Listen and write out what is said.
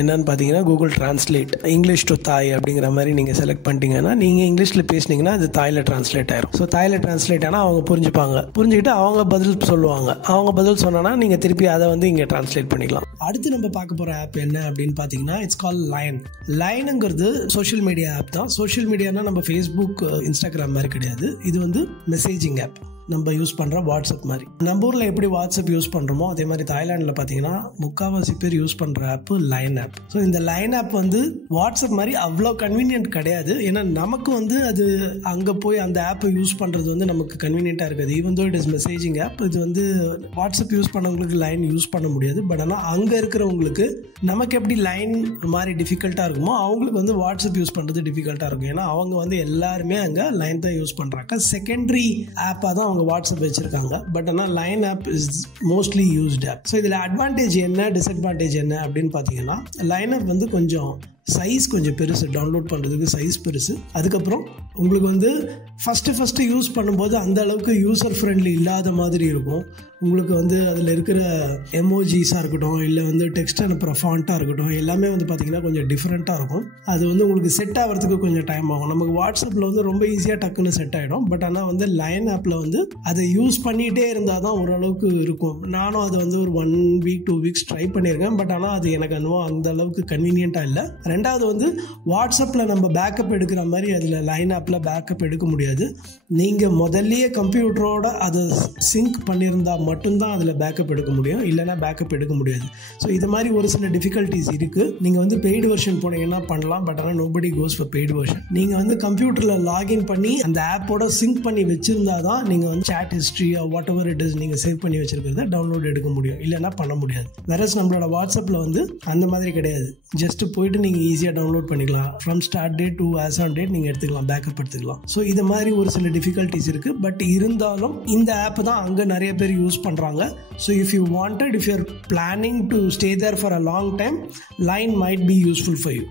என்னன்னு பார்த்தீங்கன்னா Google translate English to தாய் அப்படிங்கிற மாதிரி நீங்கள் செலக்ட் பண்ணிட்டீங்கன்னா நீங்கள் இங்கிலீஷில் பேசுனீங்கன்னா அது தாயில் டிரான்ஸ்லேட் ஆயிரும். ஸோ தாயில் டிரான்ஸ்லேட் ஆனால் அவங்க புரிஞ்சுக்கிட்டு அவங்க பதில் சொல்லுவாங்க. அவங்க பதில் சொன்னா நீங்கள் திருப்பி அதை வந்து இங்கே டிரான்ஸ்லேட் பண்ணிக்கலாம். அடுத்து நம்ம பார்க்க போகிற ஆப் என்ன அப்படின்னு பார்த்தீங்கன்னா இட்ஸ் கால் லைன். லைனுங்கிறது சோஷியல் மீடியா ஆப் தான். சோஷியல் மீடியானா நம்ம ஃபேஸ்புக் இன்ஸ்டாகிராம் மாதிரி கிடையாது. இது வந்து மெசேஜிங் ஆப். நம்ம யூஸ் பண்ணுற வாட்ஸ்அப் மாதிரி. நம்ம ஊரில் எப்படி வாட்ஸ்அப் யூஸ் பண்ணுறோமோ அதே மாதிரி தாய்லாண்டில் பார்த்தீங்கன்னா முக்கால்வாசி பேர் யூஸ் பண்ணுற ஆப்பு லைன் ஆப். ஸோ இந்த லைன் ஆப் வந்து வாட்ஸ்அப் மாதிரி அவ்வளோ கன்வீனியன்ட் கிடையாது. ஏன்னா நமக்கு வந்து அது அங்கே போய் அந்த ஆப்பை யூஸ் பண்ணுறது வந்து நமக்கு கன்வீனியண்ட்டாக இருக்காது. Even though it is messaging app. இது வந்து வாட்ஸ்அப் யூஸ் பண்ணவங்களுக்கு லைன் யூஸ் பண்ண முடியாது. பட் ஆனால் அங்கே இருக்கிறவங்களுக்கு நமக்கு எப்படி லைன் மாதிரி டிஃபிகல்ட்டாக இருக்குமோ அவங்களுக்கு வந்து வாட்ஸ்அப் யூஸ் பண்ணுறது டிஃபிகல்ட்டாக இருக்கும். ஏன்னா அவங்க வந்து எல்லாருமே அங்கே லைன் தான் யூஸ் பண்ணுறாங்க. செகண்டரி ஆப்பாக தான் வாட்ஸ்அப் வச்சிருக்காங்க. பட் ஆனால் line app is mostly used app. So இதில் அட்வான்டேஜ் என்ன டிஸ்அட்வான்டேஜ் என்ன அப்படின்னு பார்த்தீங்கன்னா லைன் ஆப் வந்து கொஞ்சம் சைஸ் கொஞ்சம் பெருசு, டவுன்லோட் பண்ணுறதுக்கு சைஸ் பெருசு. அதுக்கப்புறம் உங்களுக்கு வந்து ஃபஸ்ட்டு யூஸ் பண்ணும்போது அந்த அளவுக்கு யூசர் ஃப்ரெண்ட்லி இல்லாத மாதிரி இருக்கும். உங்களுக்கு வந்து அதில் இருக்கிற எமோஜிஸாக இருக்கட்டும் இல்லை வந்து டெக்ஸ்ட் அனுப்புகிற ஃபாண்ட்டாக இருக்கட்டும் எல்லாமே வந்து பார்த்திங்கன்னா கொஞ்சம் டிஃப்ரெண்ட்டாக இருக்கும். அது வந்து உங்களுக்கு செட் ஆகிறதுக்கு கொஞ்சம் டைம் ஆகும். நமக்கு வாட்ஸ்அப்பில் வந்து ரொம்ப ஈஸியாக டக்குன்னு செட் ஆகிடும். பட் ஆனால் வந்து லைன் ஆப்பில் வந்து அதை யூஸ் பண்ணிகிட்டே இருந்தால் தான் ஓரளவுக்கு இருக்கும். நானும் அதை வந்து ஒரு 1 week 2 weeks ட்ரை பண்ணியிருக்கேன். பட் ஆனால் அது எனக்கு என்னவோ அந்த அளவுக்கு கன்வீனியண்ட்டாக இல்லை. ரெண்டாவது வந்து வாட்ஸ்அப்பில் நம்ம பேக்கப் எடுக்கிற மாதிரி அதில் லைன் ஆப்பில் பேக்கப் எடுக்க முடியாது. நீங்கள் முதல்லையே கம்ப்யூட்டரோட அதை சிங்க் பண்ணியிருந்தால் மட்டும்தான் அதில் பேக்கப் எடுக்க முடியும், இல்லைனா பேக்கப் எடுக்க முடியாது. ஸோ இது மாதிரி ஒரு சில டிஃபிகல்ட்டிஸ் இருக்குது. நீங்கள் வந்து பெய்டு வெர்ஷன் போனீங்கன்னா பண்ணலாம். பட் ஆனால் nobody goes for paid version. நீங்கள் வந்து கம்ப்யூட்டரில் லாகின் பண்ணி அந்த ஆப்போட சிங்க் பண்ணி வச்சுருந்தா தான் நீங்கள் வந்து chat history whatever it is நீங்கள் சேவ் பண்ணி வச்சுருக்கிறத டவுன்லோட் எடுக்க முடியும், இல்லைனா பண்ண முடியாது. வேறஸ் நம்மளோட வாட்ஸ்அப்பில் வந்து அந்த மாதிரி கிடையாது. ஜஸ்ட் போயிட்டு நீங்கள் ஈஸியாக டவுன்லோட் பண்ணிக்கலாம். From start date to as on date நீங்கள் எடுத்துக்கலாம், பேக்கப் எடுத்துக்கலாம். ஸோ இது மாதிரி ஒரு சில டிஃபிகல்ட்டிஸ் இருக்குது. பட் இருந்தாலும் இந்த ஆப் தான் அங்கே நிறைய பேர் யூஸ் பண்ணுறாங்க. So if you wanted, if you are planning to stay there for a long time, line might be useful for you.